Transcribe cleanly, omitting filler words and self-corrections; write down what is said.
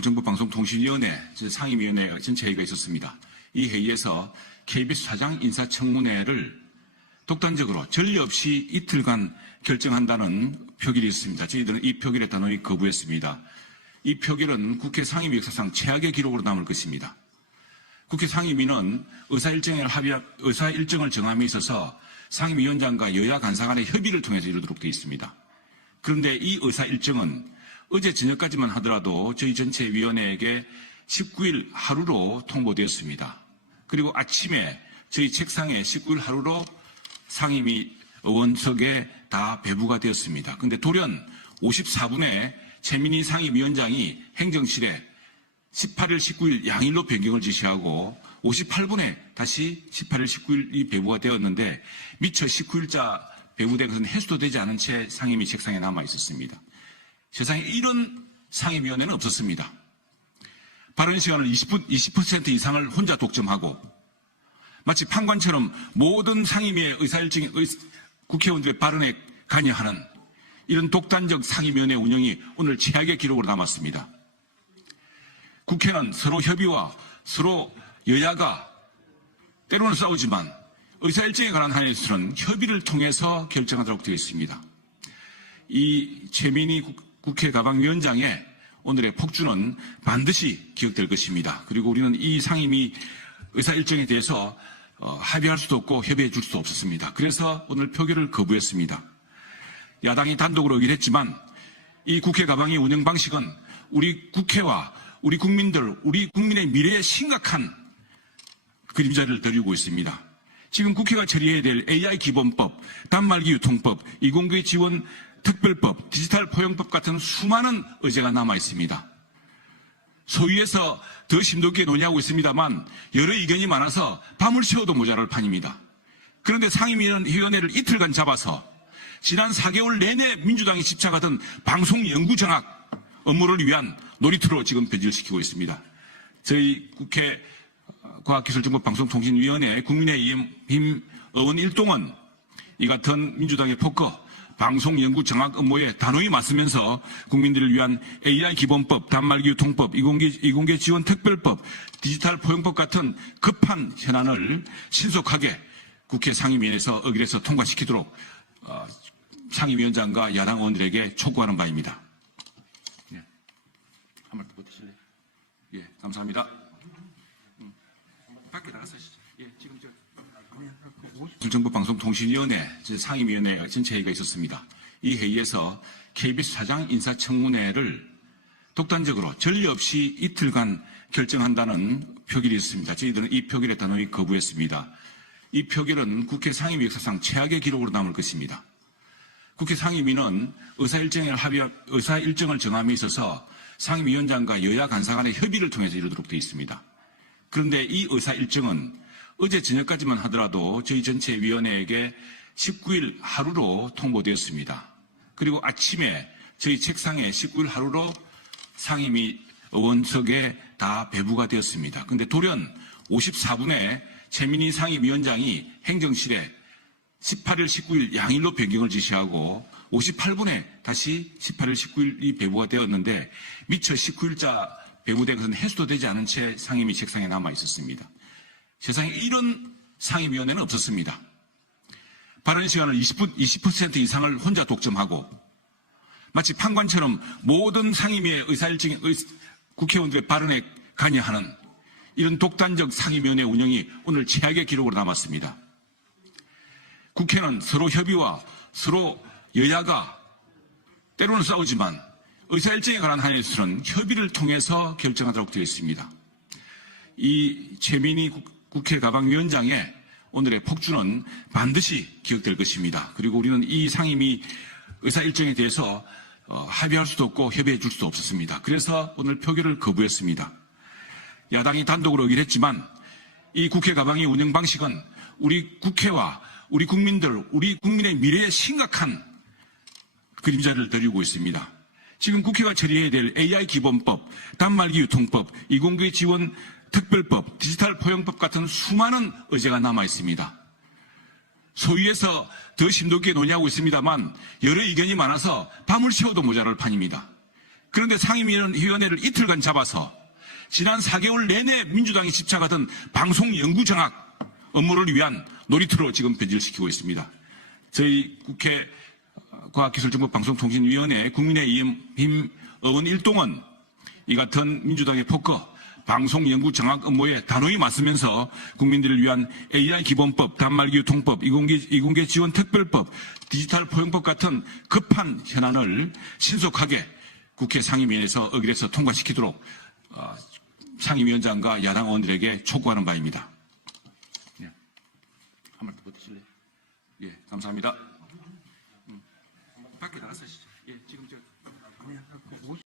정보방송통신위원회 상임위원회 전체 회의가 있었습니다. 이 회의에서 KBS 사장 인사청문회를 독단적으로 전례 없이 이틀간 결정한다는 표결이 있습니다. 저희들은 이 표결에 단호히 거부했습니다. 이 표결은 국회 상임위 역사상 최악의 기록으로 남을 것입니다. 국회 상임위는 의사일정을 정함에 있어서 상임위원장과 여야 간사 간의 협의를 통해서 이루도록 되어 있습니다. 그런데 이 의사일정은 어제 저녁까지만 하더라도 저희 전체 위원회에게 19일 하루로 통보되었습니다. 그리고 아침에 저희 책상에 19일 하루로 상임위 의원석에 다 배부가 되었습니다. 그런데 돌연 54분에 최민희 상임위원장이 행정실에 18일, 19일 양일로 변경을 지시하고 58분에 다시 18일, 19일이 배부가 되었는데 미처 19일자 배부된 것은 해소도 되지 않은 채 상임위 책상에 남아 있었습니다. 세상에 이런 상임위원회는 없었습니다. 발언 시간을 20% 이상을 혼자 독점하고 마치 판관처럼 모든 상임위의 의사일정이 국회의원들의 발언에 관여하는 이런 독단적 상임위원회 운영이 오늘 최악의 기록으로 남았습니다. 국회는 서로 협의와 서로 여야가 때로는 싸우지만 의사일정에 관한 한에서는 협의를 통해서 결정하도록 되어 있습니다. 이 최민희 국회 가방위원장의 오늘의 폭주는 반드시 기억될 것입니다. 그리고 우리는 이 상임위 의사일정에 대해서 합의할 수도 없고 협의해 줄 수도 없었습니다. 그래서 오늘 표결을 거부했습니다. 야당이 단독으로 의결했지만 이 국회 가방위 운영 방식은 우리 국회와 우리 국민들, 우리 국민의 미래에 심각한 그림자를 드리고 있습니다. 지금 국회가 처리해야 될 AI 기본법, 단말기 유통법, 이공계 지원 특별법, 디지털 포용법 같은 수많은 의제가 남아 있습니다. 소위에서 더 심도있게 논의하고 있습니다만 여러 의견이 많아서 밤을 새워도 모자랄 판입니다. 그런데 상임위원회를 이틀간 잡아서 지난 4개월 내내 민주당이 집착하던 방송 연구 정학 업무를 위한 놀이터로 지금 변질시키고 있습니다. 저희 국회 과학기술정보방송통신위원회 국민의힘 의원 일동은 이 같은 민주당의 포커 방송연구 정학 업무에 단호히 맞서면서 국민들을 위한 AI 기본법, 단말기 유통법, 이공계 지원 특별법, 디지털 포용법 같은 급한 현안을 신속하게 국회 상임위에서 의결해서 통과시키도록 상임위원장과 야당 의원들에게 촉구하는 바입니다. 예. 한 말 더 붙으실래요? 예, 감사합니다. 밖에 나가시죠. 예, 지금 정보방송통신위원회 상임위원회 전체 회의가 있었습니다. 이 회의에서 KBS 사장 인사청문회를 독단적으로 전례 없이 이틀간 결정한다는 표결이 있었습니다. 저희들은 이 표결에 단호히 거부했습니다. 이 표결은 국회 상임위 역사상 최악의 기록으로 남을 것입니다. 국회 상임위는 의사일정을 정함에 있어서 상임위원장과 여야 간사 간의 협의를 통해서 이루도록 되어 있습니다. 그런데 이 의사일정은 어제 저녁까지만 하더라도 저희 전체 위원회에게 19일 하루로 통보되었습니다. 그리고 아침에 저희 책상에 19일 하루로 상임위 의원석에 다 배부가 되었습니다. 그런데 돌연 54분에 최민희 상임위원장이 행정실에 18일, 19일 양일로 변경을 지시하고 58분에 다시 18일, 19일이 배부가 되었는데 미처 19일자 배부된 것은 해소도 되지 않은 채 상임위 책상에 남아 있었습니다. 세상에 이런 상임위원회는 없었습니다. 발언 시간을 20% 이상을 혼자 독점하고 마치 판관처럼 모든 상임위의 의사일정이 국회의원들의 발언에 관여하는 이런 독단적 상임위원회 운영이 오늘 최악의 기록으로 남았습니다. 국회는 서로 협의와 서로 여야가 때로는 싸우지만 의사일정에 관한 한에서는 협의를 통해서 결정하도록 되어 있습니다. 이 최민희 국회 가방위원장의 오늘의 폭주는 반드시 기억될 것입니다. 그리고 우리는 이 상임위 의사일정에 대해서 합의할 수도 없고 협의해 줄 수도 없었습니다. 그래서 오늘 표결을 거부했습니다. 야당이 단독으로 의결했지만 이 국회 가방위 운영 방식은 우리 국회와 우리 국민들, 우리 국민의 미래에 심각한 그림자를 드리고 있습니다. 지금 국회가 처리해야 될 AI 기본법, 단말기 유통법, 이공계 지원 특별법, 디지털 포용법 같은 수많은 의제가 남아 있습니다. 소위에서 더 심도있게 논의하고 있습니다만 여러 의견이 많아서 밤을 새워도 모자랄 판입니다. 그런데 상임위원회를 이틀간 잡아서 지난 4개월 내내 민주당이 집착하던 방송 연구 장악 업무를 위한 놀이터로 지금 변질시키고 있습니다. 저희 국회 과학기술정보방송통신위원회 국민의힘 의원 일동은 이 같은 민주당의 포커 방송 연구 장악 업무에 단호히 맞서면서 국민들을 위한 AI 기본법, 단말기 유통법, 이공개 지원 특별법, 디지털 포용법 같은 급한 현안을 신속하게 국회 상임위에서 의결해서 통과시키도록 상임위원장과 야당 의원들에게 촉구하는 바입니다. 예. 한 말 더 붙으실래요? 예, 감사합니다. 밖에 나가서 하시죠. 예, 지금